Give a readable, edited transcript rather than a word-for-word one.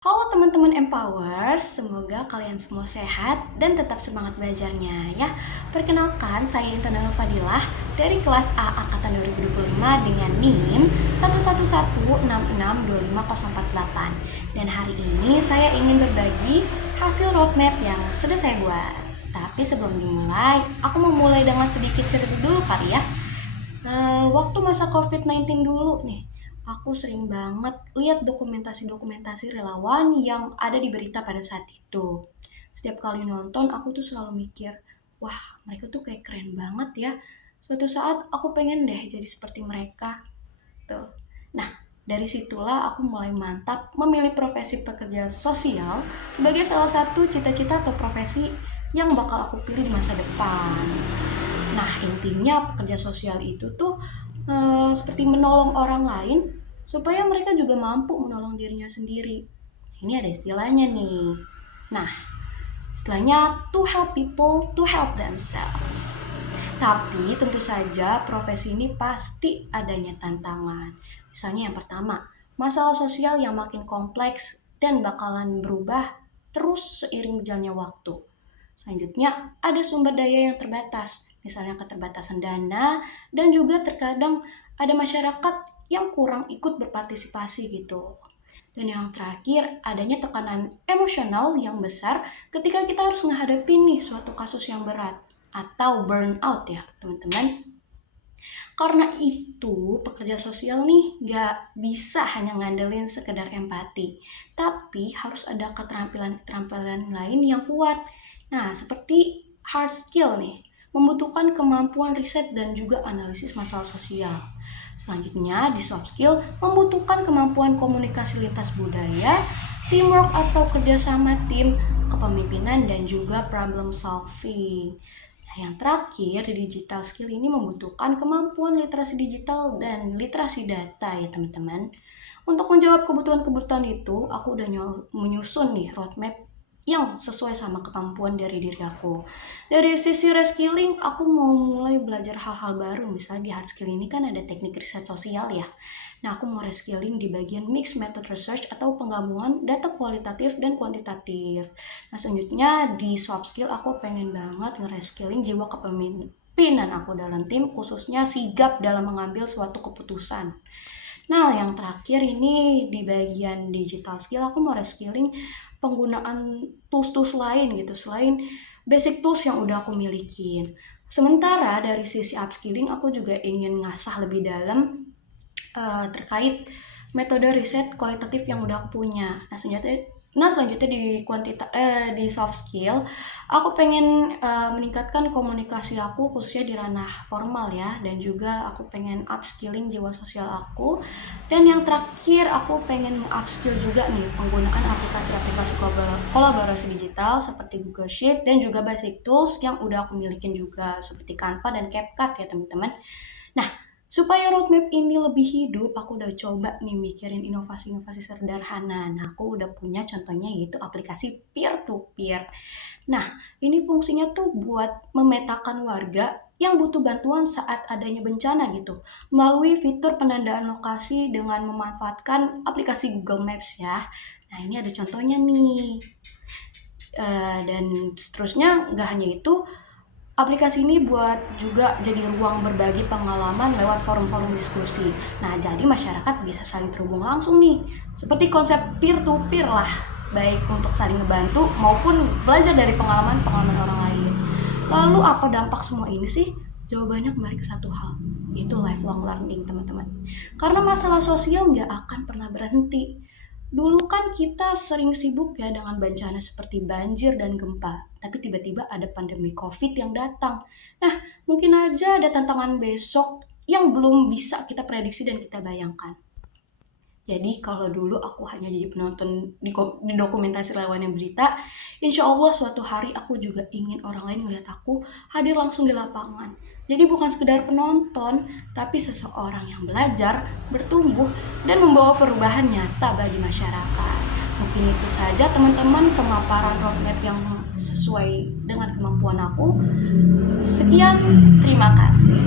Halo teman-teman Empowers, semoga kalian semua sehat dan tetap semangat belajarnya ya. Perkenalkan, saya Intan Nurul Fadilah dari kelas A Angkatan 2025 dengan NIM 11116625048. Dan hari ini saya ingin berbagi hasil roadmap yang sudah saya buat. Tapi sebelum dimulai, aku mau mulai dengan sedikit cerita dulu kali ya. Waktu masa COVID-19 dulu nih, aku sering banget lihat dokumentasi-dokumentasi relawan yang ada di berita pada saat itu. Setiap kali nonton, aku tuh selalu mikir, wah mereka tuh kayak keren banget ya. Suatu saat aku pengen deh jadi seperti mereka. Tuh. Nah, dari situlah aku mulai mantap memilih profesi pekerja sosial sebagai salah satu cita-cita atau profesi yang bakal aku pilih di masa depan. Nah, intinya pekerja sosial itu tuh seperti menolong orang lain supaya mereka juga mampu menolong dirinya sendiri. Ini ada istilahnya nih. Nah, istilahnya to help people to help themselves. Tapi tentu saja profesi ini pasti adanya tantangan. Misalnya yang pertama, masalah sosial yang makin kompleks dan bakalan berubah terus seiring berjalannya waktu. Selanjutnya, ada sumber daya yang terbatas, misalnya keterbatasan dana, dan juga terkadang ada masyarakat yang kurang ikut berpartisipasi gitu. Dan yang terakhir, adanya tekanan emosional yang besar ketika kita harus menghadapi nih suatu kasus yang berat atau burnout ya teman-teman. Karena itu pekerja sosial nih gak bisa hanya ngandelin sekedar empati, tapi harus ada keterampilan-keterampilan lain yang kuat. Nah, seperti hard skill nih, membutuhkan kemampuan riset dan juga analisis masalah sosial. Selanjutnya, di soft skill membutuhkan kemampuan komunikasi lintas budaya, teamwork atau kerjasama tim, kepemimpinan, dan juga problem solving. Nah, yang terakhir, di digital skill ini membutuhkan kemampuan literasi digital dan literasi data ya teman-teman. Untuk menjawab kebutuhan-kebutuhan itu, aku udah menyusun nih roadmap yang sesuai sama kemampuan dari diri aku. Dari sisi reskilling, aku mau mulai belajar hal-hal baru. Misalnya di hard skill ini kan ada teknik riset sosial ya. Nah, aku mau reskilling di bagian mixed method research atau penggabungan data kualitatif dan kuantitatif. Nah, selanjutnya di soft skill aku pengen banget ngereskilling jiwa kepemimpinan aku dalam tim, khususnya sigap dalam mengambil suatu keputusan. Nah, yang terakhir ini di bagian digital skill aku mau reskilling penggunaan tools-tools lain gitu selain basic tools yang udah aku milikin. Sementara dari sisi upskilling aku juga ingin ngasah lebih dalam terkait metode riset kualitatif yang udah aku punya. Nah selanjutnya di soft skill aku pengen meningkatkan komunikasi aku khususnya di ranah formal ya, dan juga aku pengen upskilling jiwa sosial aku. Dan yang terakhir aku pengen upskill juga nih penggunaan aplikasi-aplikasi kolaborasi digital seperti Google Sheet dan juga basic tools yang udah aku milikin juga seperti Canva dan CapCut ya teman-teman. Nah, supaya roadmap ini lebih hidup, aku udah coba nih mikirin inovasi-inovasi sederhana. Nah, aku udah punya contohnya yaitu aplikasi peer-to-peer. Nah, ini fungsinya tuh buat memetakan warga yang butuh bantuan saat adanya bencana gitu, melalui fitur penandaan lokasi dengan memanfaatkan aplikasi Google Maps ya. Nah, ini ada contohnya nih. Dan seterusnya nggak hanya itu, aplikasi ini buat juga jadi ruang berbagi pengalaman lewat forum-forum diskusi. Nah, jadi masyarakat bisa saling terhubung langsung nih. Seperti konsep peer-to-peer lah, baik untuk saling ngebantu maupun belajar dari pengalaman-pengalaman orang lain. Lalu apa dampak semua ini sih? Jawabannya kembali ke satu hal, yaitu lifelong learning teman-teman. Karena masalah sosial nggak akan pernah berhenti. Dulu kan kita sering sibuk ya dengan bencana seperti banjir dan gempa, tapi tiba-tiba ada pandemi COVID yang datang. Nah, mungkin aja ada tantangan besok yang belum bisa kita prediksi dan kita bayangkan. Jadi kalau dulu aku hanya jadi penonton di dokumentasi relawan yang berita, insya Allah suatu hari aku juga ingin orang lain melihat aku hadir langsung di lapangan. Jadi bukan sekedar penonton, tapi seseorang yang belajar, bertumbuh, dan membawa perubahan nyata bagi masyarakat. Mungkin itu saja teman-teman pemaparan roadmap yang sesuai dengan kemampuan aku. Sekian, terima kasih.